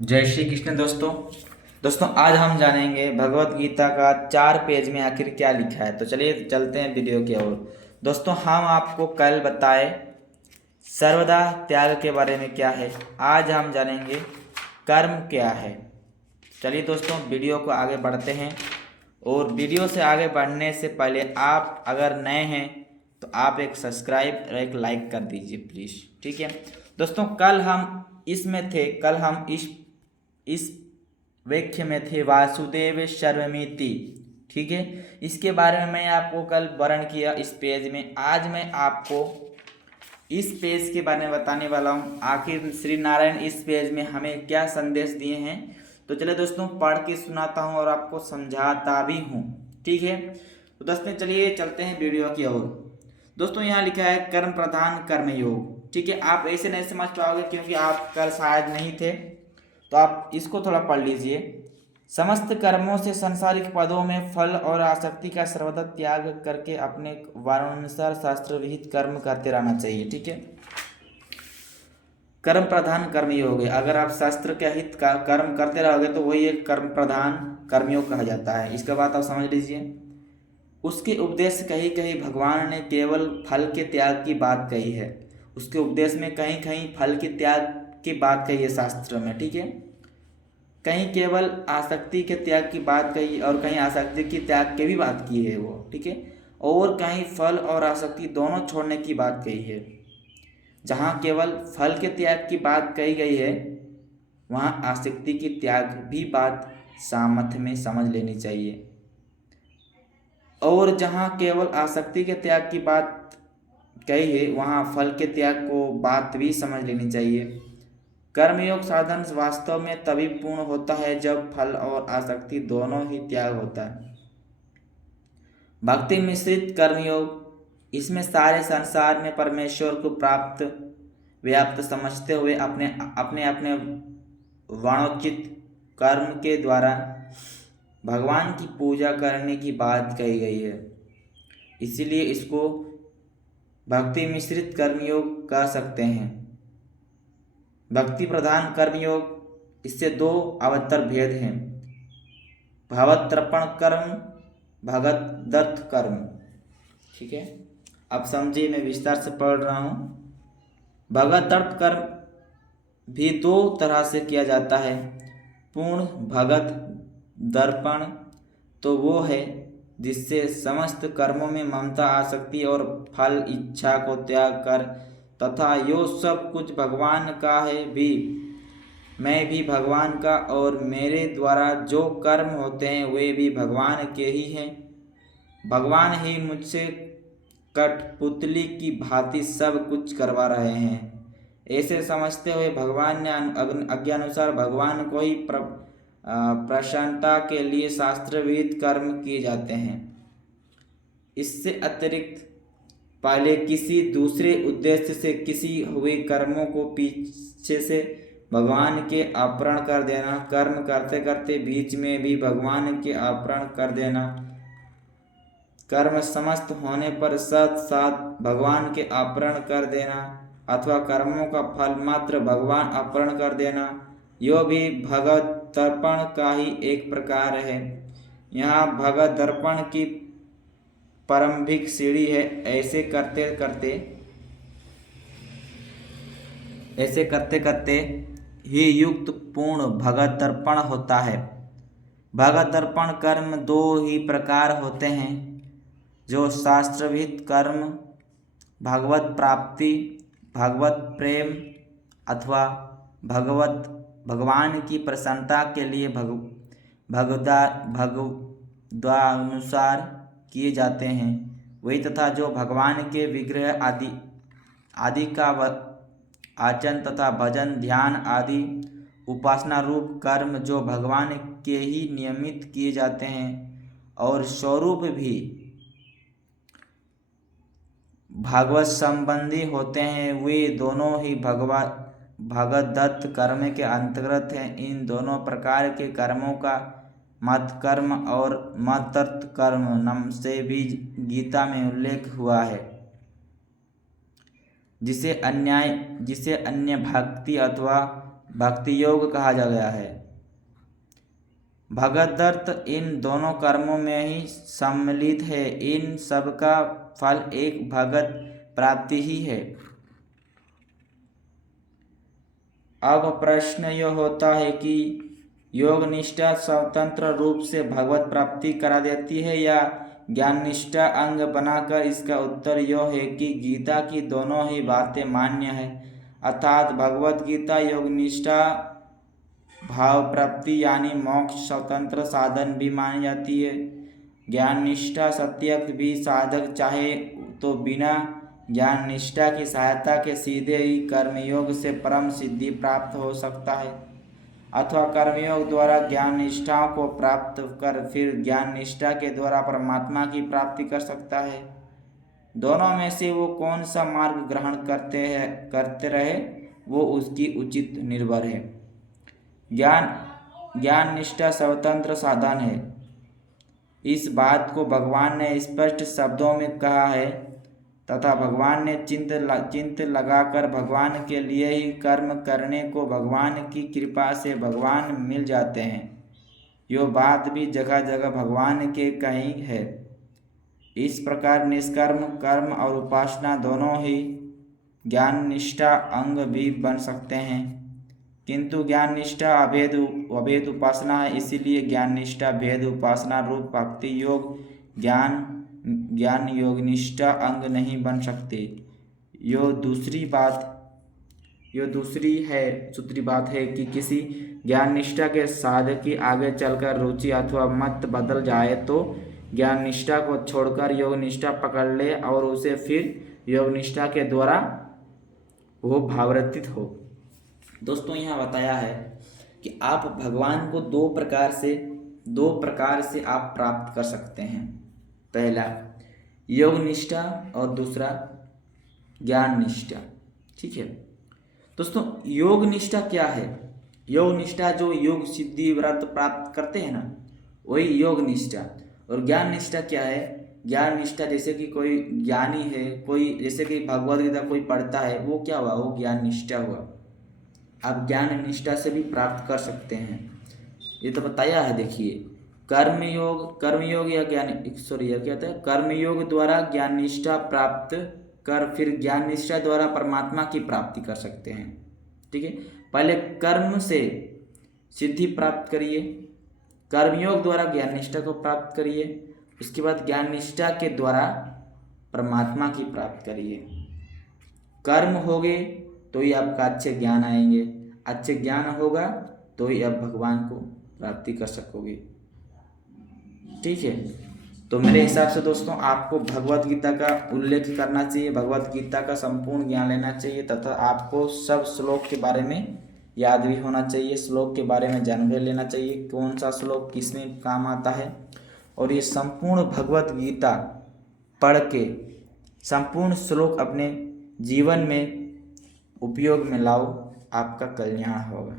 जय श्री कृष्ण दोस्तों। आज हम जानेंगे भगवत गीता का 4 पेज में आखिर क्या लिखा है। तो चलिए चलते हैं वीडियो की ओर। दोस्तों, हम आपको कल बताए सर्वदा त्याग के बारे में क्या है। आज हम जानेंगे कर्म क्या है। चलिए दोस्तों, वीडियो को आगे बढ़ते हैं। और वीडियो से आगे बढ़ने से पहले आप अगर नए हैं तो आप एक सब्सक्राइब और एक लाइक कर दीजिए प्लीज़। ठीक है दोस्तों, कल हम इस वाक्य में थे वासुदेव सर्वमिति। ठीक है, इसके बारे में मैं आपको कल वर्णन किया इस पेज में। आज मैं आपको इस पेज के बारे में बताने वाला हूँ आखिर श्री नारायण इस पेज में हमें क्या संदेश दिए हैं। तो चलिए दोस्तों, पढ़ के सुनाता हूँ और आपको समझाता भी हूँ। ठीक है, तो दोस्तों चलिए चलते हैं वीडियो की ओर। दोस्तों, यहाँ लिखा है कर्म प्रधान कर्मयोग। ठीक है, आप ऐसे नहीं समझ पाओगे क्योंकि आप कल शायद नहीं थे, तो आप इसको थोड़ा पढ़ लीजिए। समस्त कर्मों से सांसारिक पदों में फल और आसक्ति का सर्वदा त्याग करके अपने वर्णानुसार शास्त्र विहित कर्म करते रहना चाहिए। ठीक है, कर्म प्रधान कर्मयोग है। अगर आप शास्त्र के हित का कर्म करते रहोगे तो वही एक कर्म प्रधान कर्मयोग कहा जाता है। इसका बात आप समझ लीजिए। उसके उपदेश कहीं कहीं भगवान ने केवल फल के त्याग की बात कही है। उसके उपदेश में कहीं कहीं फल के त्याग की बात कही है शास्त्र में। ठीक है, कहीं केवल आसक्ति के त्याग की बात कही और कहीं आसक्ति की त्याग की भी बात की है वो। ठीक है, और कहीं फल और आसक्ति दोनों छोड़ने की बात कही है। जहाँ केवल फल के त्याग की बात कही गई है वहाँ आसक्ति की त्याग भी बात सामर्थ्य में समझ लेनी चाहिए। और जहाँ केवल आसक्ति के त्याग की बात कही है वहाँ फल के त्याग को बात भी समझ लेनी चाहिए। कर्मयोग साधन वास्तव में तभी पूर्ण होता है जब फल और आसक्ति दोनों ही त्याग होता है। भक्ति मिश्रित कर्मयोग, इसमें सारे संसार में परमेश्वर को प्राप्त व्याप्त समझते हुए अपने अपने अपने वर्णोचित कर्म के द्वारा भगवान की पूजा करने की बात कही गई है। इसीलिए इसको भक्ति मिश्रित कर्मयोग कह सकते हैं। भक्ति प्रधान कर्मयोग, इससे दो अवतर भेद हैं, भावतर्पण कर्म, भगत दत्त कर्म। ठीक है, अब समझिए, मैं विस्तार से पढ़ रहा हूँ। भगत दत्त कर्म भी दो तरह से किया जाता है। पूर्ण भगत दर्पण तो वो है जिससे समस्त कर्मों में ममता आसक्ति और फल इच्छा को त्याग कर तथा यो सब कुछ भगवान का है भी, मैं भी भगवान का और मेरे द्वारा जो कर्म होते हैं वे भी भगवान के ही हैं। भगवान ही मुझसे कठपुतली की भांति सब कुछ करवा रहे हैं। ऐसे समझते हुए भगवान ने आज्ञानुसार भगवान को ही प्रसन्नता के लिए शास्त्र विहित कर्म किए जाते हैं। इससे अतिरिक्त पहले किसी दूसरे उद्देश्य से किसी हुए कर्मों को पीछे से भगवान के अपहरण कर देना, कर्म करते करते बीच में भी भगवान के अपहरण कर देना, कर्म समस्त होने पर साथ साथ भगवान के अपहरण कर देना अथवा कर्मों का फल मात्र भगवान अपहरण कर देना, यो भी भगत दर्पण का ही एक प्रकार है। यहाँ भगत दर्पण की प्रारंभिक सीढ़ी है। ऐसे करते करते ही युक्त पूर्ण भगत दर्पण होता है। भगत दर्पण कर्म दो ही प्रकार होते हैं, जो शास्त्रविहित कर्म भगवत प्राप्ति, भगवत प्रेम अथवा भगवान की प्रसन्नता के लिए भगवदानुसार किए जाते हैं, वही तथा जो भगवान के विग्रह आदि का आचरण तथा भजन ध्यान आदि उपासना रूप कर्म जो भगवान के ही नियमित किए जाते हैं और स्वरूप भी भागवत संबंधी होते हैं, वे दोनों ही भगत दत्त कर्म के अंतर्गत हैं। इन दोनों प्रकार के कर्मों का मत कर्म और मतर्थ कर्म नाम से भी गीता में उल्लेख हुआ है, जिसे अन्य भक्ति अथवा भक्ति योग कहा जा गया है। भगदर्थ इन दोनों कर्मों में ही सम्मिलित है। इन सब का फल एक भगत प्राप्ति ही है। अब प्रश्न यह होता है कि योग निष्ठा स्वतंत्र रूप से भगवत प्राप्ति करा देती है या ज्ञान निष्ठा अंग बनाकर? इसका उत्तर यह है कि गीता की दोनों ही बातें मान्य है, अर्थात भगवत गीता योग निष्ठा भाव प्राप्ति यानी मोक्ष स्वतंत्र साधन भी मानी जाती है। ज्ञान निष्ठा सत्यक भी साधक चाहे तो बिना ज्ञान निष्ठा की सहायता के सीधे ही कर्मयोग से परम सिद्धि प्राप्त हो सकता है, अथवा कर्मयोग द्वारा ज्ञान निष्ठाओं को प्राप्त कर फिर ज्ञान निष्ठा के द्वारा परमात्मा की प्राप्ति कर सकता है। दोनों में से वो कौन सा मार्ग ग्रहण करते रहे वो उसकी उचित निर्भर है। ज्ञान निष्ठा स्वतंत्र साधन है, इस बात को भगवान ने स्पष्ट शब्दों में कहा है तथा भगवान ने चिंत लगाकर भगवान के लिए ही कर्म करने को भगवान की कृपा से भगवान मिल जाते हैं। यो बात भी जगह जगह भगवान के कही है। इस प्रकार निष्कर्म कर्म और उपासना दोनों ही ज्ञान निष्ठा अंग भी बन सकते हैं, किंतु ज्ञान निष्ठा अभेद उपासना है, इसीलिए ज्ञान निष्ठा भेद उपासना रूप भक्ति योग ज्ञान योग निष्ठा अंग नहीं बन सकते। यो दूसरी बात है कि किसी ज्ञान निष्ठा के साधक की आगे चलकर रुचि अथवा मत बदल जाए तो ज्ञान निष्ठा को छोड़कर योग निष्ठा पकड़ ले और उसे फिर योग निष्ठा के द्वारा वो भावान्वित हो। दोस्तों यहाँ बताया है कि आप भगवान को दो प्रकार से आप प्राप्त कर सकते हैं। पहला योग निष्ठा और दूसरा ज्ञान निष्ठा। ठीक है दोस्तों, योग निष्ठा क्या है? योग निष्ठा जो योग सिद्धि व्रत प्राप्त करते हैं ना, वही योग निष्ठा। और ज्ञान निष्ठा क्या है? ज्ञान निष्ठा जैसे कि कोई ज्ञानी है, कोई जैसे कि भगवद गीता कोई पढ़ता है, वो क्या हुआ? वो ज्ञान निष्ठा हुआ। आप ज्ञान निष्ठा से भी प्राप्त कर सकते हैं, ये तो बताया है। देखिए कर्मयोग या कर्मयोग द्वारा ज्ञान निष्ठा प्राप्त कर फिर ज्ञान निष्ठा द्वारा परमात्मा की प्राप्ति कर सकते हैं। ठीक है, पहले कर्म से सिद्धि प्राप्त करिए, कर्मयोग द्वारा ज्ञान निष्ठा को प्राप्त करिए, उसके बाद ज्ञान निष्ठा के द्वारा परमात्मा की प्राप्त करिए। कर्म हो गए तो ही आपका अच्छे ज्ञान आएंगे, अच्छे ज्ञान होगा तो ही आप भगवान को प्राप्ति कर सकोगे। ठीक है, तो मेरे हिसाब से दोस्तों आपको भगवत गीता का उल्लेख करना चाहिए, भगवत गीता का संपूर्ण ज्ञान लेना चाहिए तथा आपको सब श्लोक के बारे में याद भी होना चाहिए, श्लोक के बारे में जानकारी लेना चाहिए, कौन सा श्लोक किस में काम आता है। और ये संपूर्ण भगवत गीता पढ़ के संपूर्ण श्लोक अपने जीवन में उपयोग में लाओ, आपका कल्याण होगा।